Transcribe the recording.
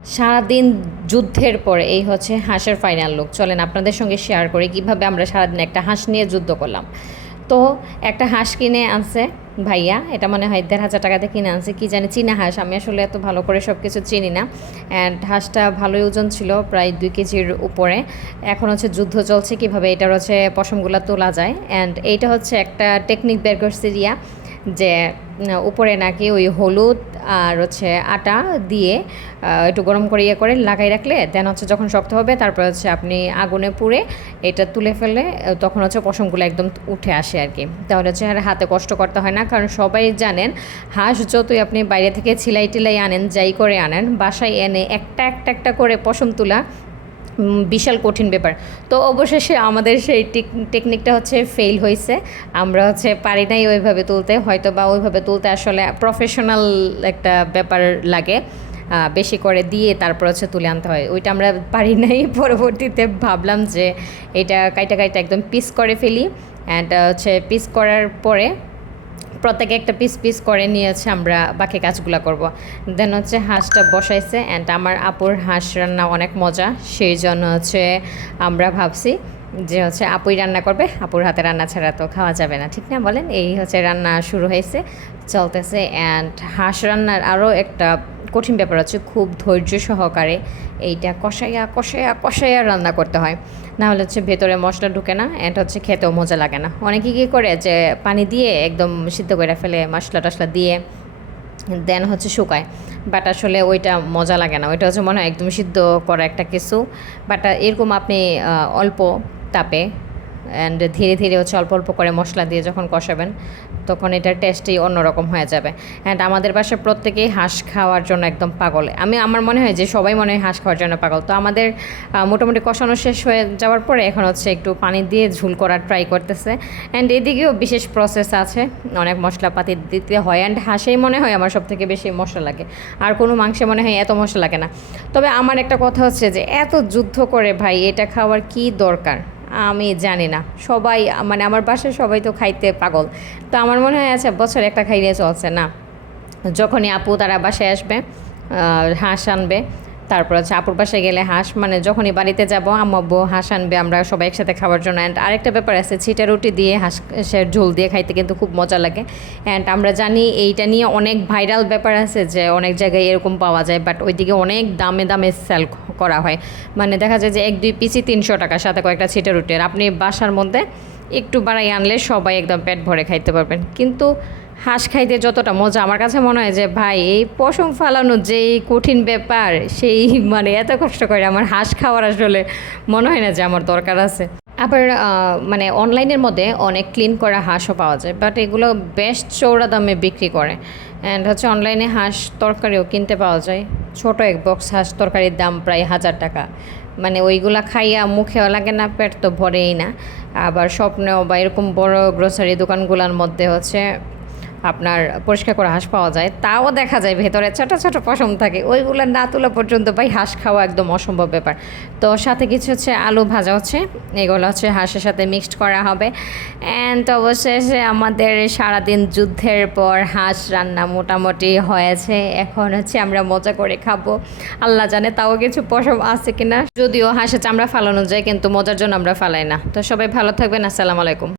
সারাদিন যুদ্ধের পরে এই হচ্ছে হাঁসের ফাইনাল লুক। চলেন আপনাদের সঙ্গে শেয়ার করি কীভাবে আমরা সারাদিন একটা হাঁস নিয়ে যুদ্ধ করলাম। তো একটা হাঁস কিনে আনছে ভাইয়া, এটা মনে হয় ১,৫০০ টাকাতে কিনে আনছে, কি জানি চীনা হাঁস, আমি আসলে এত ভালো করে সব কিছু চিনি না। অ্যান্ড হাঁসটা ভালোই ওজন ছিল, প্রায় ২ কেজির উপরে। এখন হচ্ছে যুদ্ধ চলছে কীভাবে এটার হচ্ছে পশমগুলো তোলা যায়। অ্যান্ড এইটা হচ্ছে একটা টেকনিক বের করছে রিয়া, যে উপরে নাকি ওই হলুদ আর হচ্ছে আটা দিয়ে একটু গরম করে করে লাগাই রাখলে দেন হচ্ছে যখন শক্ত হবে তারপর হচ্ছে আপনি আগুনে পুড়ে এটা তুলে ফেলে তখন হচ্ছে পশমগুলো একদম উঠে আসে আর কি। তাহলে হচ্ছে আর হাতে কষ্ট করতে হয় না, কারণ সবাই জানেন হাঁস যতই আপনি বাইরে থেকে ছিলাই টিলাই আনেন, যাই করে আনেন, বাসায় এনে একটা একটা একটা করে পশম তোলা বিশাল কঠিন ব্যাপার। তো অবশেষে আমাদের সেই টেকনিকটা হচ্ছে ফেল হয়েছে, আমরা হচ্ছে পারি নাই ওইভাবে তুলতে, হয়তো বা ওইভাবে তুলতে আসলে প্রফেশনাল একটা ব্যাপার লাগে, বেশি করে দিয়ে তারপর হচ্ছে তুলে আনতে হয়, ওইটা আমরা পারি নাই। পরবর্তীতে ভাবলাম যে এটা কাইটা কাইটা একদম পিস করে ফেলি। অ্যান্ড হচ্ছে পিস করার পরে প্রত্যেকে একটা পিস পিস করে নিয়েছে, আমরা বাকি কাজগুলো করব। দেন হচ্ছে হাঁসটা বসাইছে। অ্যান্ড আমার আপুর হাঁস রান্না অনেক মজা, সেই জন্য হচ্ছে আমরা ভাবছি যে হচ্ছে আপুই রান্না করবে, আপুর হাতে রান্না ছাড়া তো খাওয়া যাবে না, ঠিক না বলেন? এই হচ্ছে রান্না শুরু হয়েছে, চলতেছে। অ্যান্ড হাঁস রান্নার আরও একটা কঠিন ব্যাপার হচ্ছে খুব ধৈর্য সহকারে এইটা কষাইয়া কষাইয়া কষাইয়া রান্না করতে হয়, না হলে হচ্ছে ভেতরে মশলা ঢুকে না, অ্যান্ড হচ্ছে খেতেও মজা লাগে না। অনেকে কী করে যে পানি দিয়ে একদম সিদ্ধ করে ফেলে মশলা টশলা দিয়ে, দেন হচ্ছে শুকায়, বাট আসলে ওইটা মজা লাগে না, ওইটা হচ্ছে মনে হয় একদম সিদ্ধ করা একটা কিছু। বাট এরকম আপনি অল্প তাপে অ্যান্ড ধীরে ধীরে হচ্ছে অল্প অল্প করে মশলা দিয়ে যখন কষাবেন তখন এটার টেস্টই অন্যরকম হয়ে যাবে। অ্যান্ড আমাদের বাসায় প্রত্যেকেই হাঁস খাওয়ার জন্য একদম পাগল, আমার মনে হয় যে সবাই মনে হয় হাঁস খাওয়ার জন্য পাগল। তো আমাদের মোটামুটি কষানো শেষ হয়ে যাওয়ার পরে এখন হচ্ছে একটু পানি দিয়ে ঝুল করার ট্রাই করতেছে। অ্যান্ড এদিকেও বিশেষ প্রসেস আছে, অনেক মশলাপাতি দিতে হয়। অ্যান্ড হাঁসেই মনে হয় আমার সব থেকে বেশি মশলা লাগে, আর কোনো মাংসে মনে হয় এত মশলা লাগে না। তবে আমার একটা কথা হচ্ছে যে এত যুদ্ধ করে ভাই এটা খাওয়ার কি দরকার আমি জানি না। সবাই আমার বাসায় সবাই তো খাইতে পাগল, তো আমার মনে হয় আচ্ছা বছরে একটা খাইলে চলছে না। যখনই আপু তারা বাসায় আসবে হাঁস আনবে, তারপর হচ্ছে আপুর বাসায় গেলে হাঁস, যখনই বাড়িতে যাবো আম্মু হাঁস আনবে, আমরা সবাই একসাথে খাওয়ার জন্য। অ্যান্ড আরেকটা ব্যাপার আছে, ছিটা রুটি দিয়ে হাঁসের ঝোল দিয়ে খাইতে কিন্তু খুব মজা লাগে। অ্যান্ড আমরা জানি এইটা নিয়ে অনেক ভাইরাল ব্যাপার আছে যে অনেক জায়গায় এরকম পাওয়া যায়, বাট ওইদিকে অনেক দামে দামে সেল করা হয়, দেখা যায় যে 1-2 পিসই 300 টাকা, সাথে কয়েকটা ছিটা রুটি। আর আপনি বাসার মধ্যে একটু বাড়াই আনলে সবাই একদম পেট ভরে খাইতে পারবেন। কিন্তু হাঁস খাইতে যতটা মজা, আমার কাছে মনে হয় যে ভাই এই পশম ফালানো যে কঠিন ব্যাপার, সেই এত কষ্ট করে আমার হাঁস খাওয়ার আসলে মনে হয় না যে আমার দরকার আছে। আবার অনলাইনের মধ্যে অনেক ক্লিন করা হাঁসও পাওয়া যায়, বাট এগুলো বেশ চৌড়া দামে বিক্রি করে। অ্যান্ড হচ্ছে অনলাইনে হাঁস তরকারিও কিনতে পাওয়া যায়, ছোটো এক বক্স হাঁস তরকারির দাম প্রায় 1000 টাকা। ওইগুলা খাইয়া মুখেও লাগে না, পেট তো ভরেই না। আবার স্বপ্নেও বা এরকম বড় গ্রোসারি দোকানগুলোর মধ্যে হচ্ছে আপনার পরিষ্কার করা হাঁস পাওয়া যায়, তাও দেখা যায় ভেতরে ছোট ছোট পশম থাকে, ওইগুলো না তোলা পর্যন্ত ভাই হাঁস খাওয়া একদম অসম্ভব ব্যাপার। তো সাথে কিছু হচ্ছে আলু ভাজা হচ্ছে, এগুলো হচ্ছে হাঁসের সাথে মিক্সড করা হবে। অ্যান্ড অবশেষে আমাদের সারাদিন যুদ্ধের পর হাঁস রান্না মোটামুটি হয়েছে, এখন হচ্ছে আমরা মজা করে খাবো। আল্লাহ জানে তাও কিছু পশম আছে কিনা, যদিও হাঁসের চামড়া ফালানো যায় কিন্তু মজার জন্য আমরা ফালাই না। তো সবাই ভালো থাকবেন, আসসালামু আলাইকুম।